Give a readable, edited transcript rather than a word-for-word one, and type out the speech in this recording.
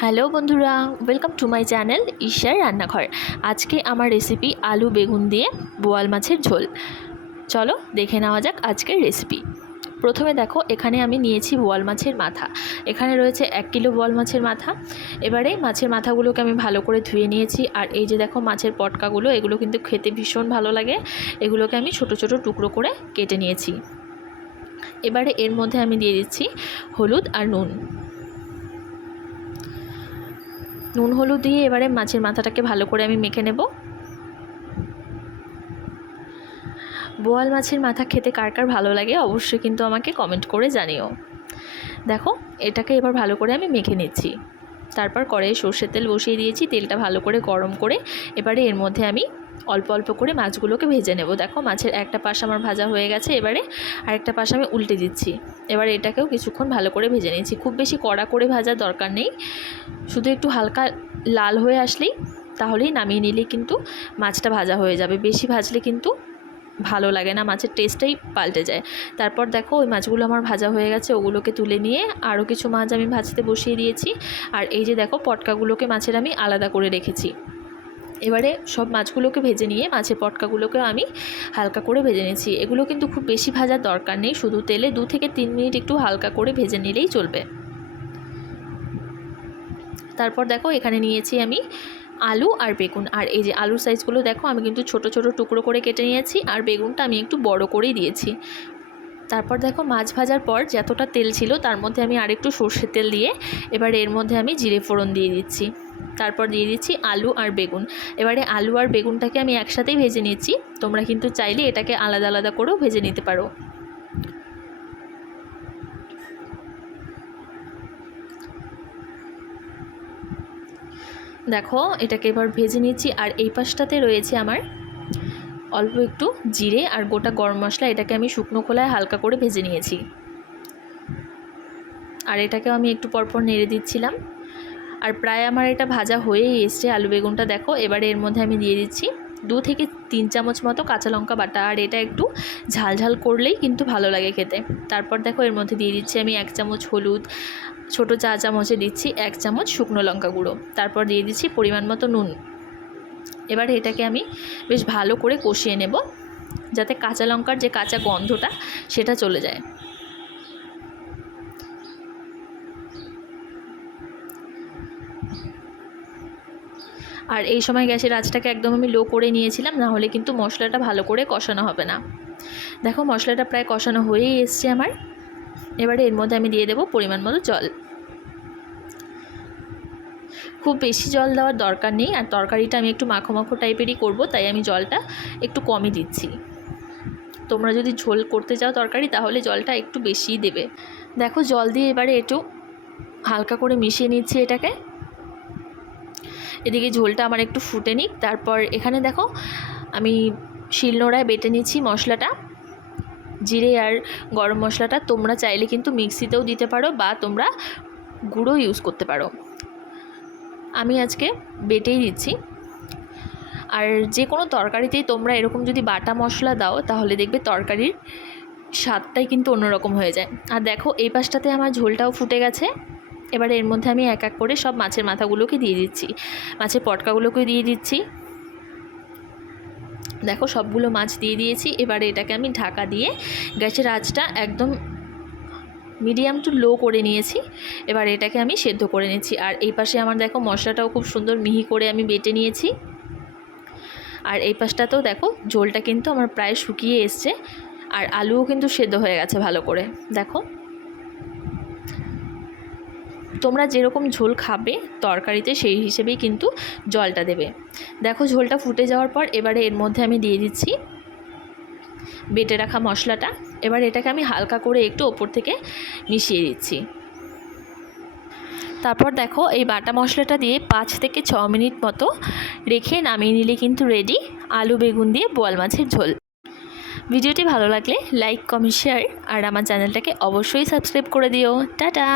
Hello বন্ধুরা, welcome to my channel ঈশার রান্নাঘর। আজকে আমার রেসিপি আলু বেগুন দিয়ে বোয়াল মাছের ঝোল। চলো দেখে নেওয়া যাক আজকের রেসিপি। প্রথমে দেখো, এখানে আমি নিয়েছি বোয়াল মাছের মাথা। এখানে রয়েছে 1 কিলো বোয়াল মাছের মাথা। এবারে মাছের মাথাগুলোকে আমি ভালো করে ধুয়ে নিয়েছি। আর এই যে দেখো মাছের পটকাগুলো, এগুলো কিন্তু খেতে ভীষণ ভালো লাগে। এগুলোকে আমি ছোট ছোট টুকরো করে কেটে নিয়েছি। এবারে এর মধ্যে আমি দিয়ে দিচ্ছি হলুদ আর নুন হলুদ দিয়ে এবারে মাছের মাথাটাকে ভালো করে আমি মেখে নেব। বোয়াল মাছের মাথা খেতে কার কার ভালো লাগে অবশ্যই কিন্তু আমাকে কমেন্ট করে জানিও। দেখো, এটাকে এবার ভালো করে আমি মেখে নিচ্ছি। তারপর কড়াইয়ে সর্ষের তেল বসিয়ে দিয়েছি। তেলটা ভালো করে গরম করে এবারে এর মধ্যে আমি অল্প অল্প করে মাছগুলোকে ভেজে নেব। দেখো, মাছের একটা পাশ আমার ভাজা হয়ে গেছে। এবারে আরেকটা পাশ আমি উল্টে দিচ্ছি। এবারে এটাকেও কিছুক্ষণ ভালো করে ভেজে নিচ্ছি। খুব বেশি কড়া করে ভাজার দরকার নেই, শুধু একটু হালকা লাল হয়ে আসলেই তাহলেই নামিয়ে নিলেই কিন্তু মাছটা ভাজা হয়ে যাবে। বেশি ভাজলে কিন্তু ভালো লাগে না, মাছের টেস্টটাই পাল্টে যায়। তারপর দেখো, ওই মাছগুলো আমার ভাজা হয়ে গেছে। ওগুলোকে তুলে নিয়ে আরও কিছু মাছ আমি ভাজতে বসিয়ে দিয়েছি। আর এই যে দেখো, পটকাগুলোকে মাছের আমি আলাদা করে রেখেছি। এবারে সব মাছগুলোকে ভেজে নিয়ে মাছের পটকাগুলোকেও আমি হালকা করে ভেজে নিয়েছি। এগুলো কিন্তু খুব বেশি ভাজার দরকার নেই, শুধু তেলে 2 থেকে 3 মিনিট একটু হালকা করে ভেজে নিলেই চলবে। তারপর দেখো, এখানে নিয়েছি আমি আলু আর বেগুন। আর এই যে আলুর সাইজগুলো দেখো, আমি কিন্তু ছোট ছোট টুকরো করে কেটে নিয়েছি। আর বেগুনটা আমি একটু বড় করেই দিয়েছি। তারপর দেখো, মাছ ভাজার পর যতটা তেল ছিল তার মধ্যে আমি আরেকটু সর্ষের তেল দিয়ে এবার এর মধ্যে আমি জিরে ফোড়ন দিয়ে দিচ্ছি। তারপর দিয়ে দিচ্ছি আলু আর বেগুন। এবারে আলু আর বেগুনটাকে আমি একসাথেই ভেজে নিচ্ছি। তোমরা কিন্তু চাইলে এটাকে আলাদা আলাদা করেও ভেজে নিতে পারো। দেখো, এটাকে এবার ভেজে নিচ্ছি। আর এই পাশটাতে রয়েছে আমার অল্প একটু জিরে আর গোটা গরম মশলা। এটাকে আমি শুকনো খোলায় হালকা করে ভেজে নিয়েছি। আর এটাকেও আমি একটু পরপর নেড়ে দিচ্ছিলাম। আর প্রায় আমার এটা ভাজা হয়েই এসছে আলু বেগুনটা। দেখো, এবারে এর মধ্যে আমি দিয়ে দিচ্ছি 2 থেকে 3 চামচ মতো কাঁচা লঙ্কা বাটা। আর এটা একটু ঝাল ঝাল করলেই কিন্তু ভালো লাগে খেতে। তারপর দেখো, এর মধ্যে দিয়ে দিচ্ছি আমি 1 চামচ হলুদ, ছোটো চা চামচে দিচ্ছি 1 চামচ শুকনো লঙ্কা গুঁড়ো। তারপর দিয়ে দিচ্ছি পরিমাণ মতো নুন। এবার এটাকে আমি বেশ ভালো করে কষিয়ে নেব, যাতে কাঁচা লঙ্কার যে কাঁচা গন্ধটা সেটা চলে যায়। আর এই সময় গ্যাসের আঁচটাকে একদম আমি লো করে নিয়েছিলাম, না হলে কিন্তু মশলাটা ভালো করে কষানো হবে না। দেখো, মশলাটা প্রায় কষানো হয়েই এসছে আমার। এবারে এর মধ্যে আমি দিয়ে দেবো পরিমাণ মতো জল। খুব বেশি জল দেওয়ার দরকার নেই। আর তরকারিটা আমি একটু মাখো মাখো টাইপেরই করব, তাই আমি জলটা একটু কমই দিচ্ছি। তোমরা যদি ঝোল করতে চাও তরকারি, তাহলে জলটা একটু বেশিই দেবে। দেখো, জল দিয়ে এবারে একটু হালকা করে মিশিয়ে নিচ্ছি এটাকে। এদিকে ঝোলটা আমার একটু ফুটে নিক। তারপর এখানে দেখো, আমি শিলনোড়ায় বেটে নিচ্ছি মশলাটা, জিরে আর গরম মশলাটা। তোমরা চাইলে কিন্তু মিক্সিতেও দিতে পারো বা তোমরা গুঁড়ো ইউজ করতে পারো। আমি আজকে বেটেই দিচ্ছি। আর যে কোনো তরকারিতেই তোমরা এরকম যদি বাটা মশলা দাও, তাহলে দেখবে তরকারির স্বাদটাই কিন্তু অন্যরকম হয়ে যায়। আর দেখো, এই পাশটাতে আমার ঝোলটাও ফুটে গেছে। এবারে এর মধ্যে আমি এক এক করে সব মাছের মাথাগুলোকে দিয়ে দিচ্ছি, মাছের পটকাগুলোকে দিয়ে দিচ্ছি। দেখো, সবগুলো মাছ দিয়ে দিয়েছি। এবারে এটাকে আমি ঢাকা দিয়ে গ্যাসের আঁচটা একদম মিডিয়াম টু লো করে নিয়েছি। এবার এটাকে আমি সেদ্ধ করে নিচ্ছি। আর এই পাশে আমার দেখো, মশলাটাও খুব সুন্দর মিহি করে আমি বেটে নিয়েছি। আর এই পাশটাতেও দেখো, ঝোলটা কিন্তু আমার প্রায় শুকিয়ে এসছে। আর আলুও কিন্তু সেদ্ধ হয়ে গেছে ভালো করে। দেখো, তোমরা যেরকম ঝোল খাবে তরকারিতে, সেই হিসেবেই কিন্তু জলটা দেবে। দেখো, ঝোলটা ফুটে যাওয়ার পর এবারে এর মধ্যে আমি দিয়ে দিচ্ছি বেটে রাখা মশলাটা। এবার এটাকে আমি হালকা করে একটু ওপর থেকে মিশিয়ে দিচ্ছি। তারপর দেখো, এই বাটা মশলাটা দিয়ে 5 থেকে 6 মিনিট মতো রেখে নামিয়ে নিলে কিন্তু রেডি আলু বেগুন দিয়ে বোয়াল মাছের ঝোল। ভিডিওটি ভালো লাগলে লাইক, কমেন্ট, শেয়ার আর আমার চ্যানেলটাকে অবশ্যই সাবস্ক্রাইব করে দিও। টাটা।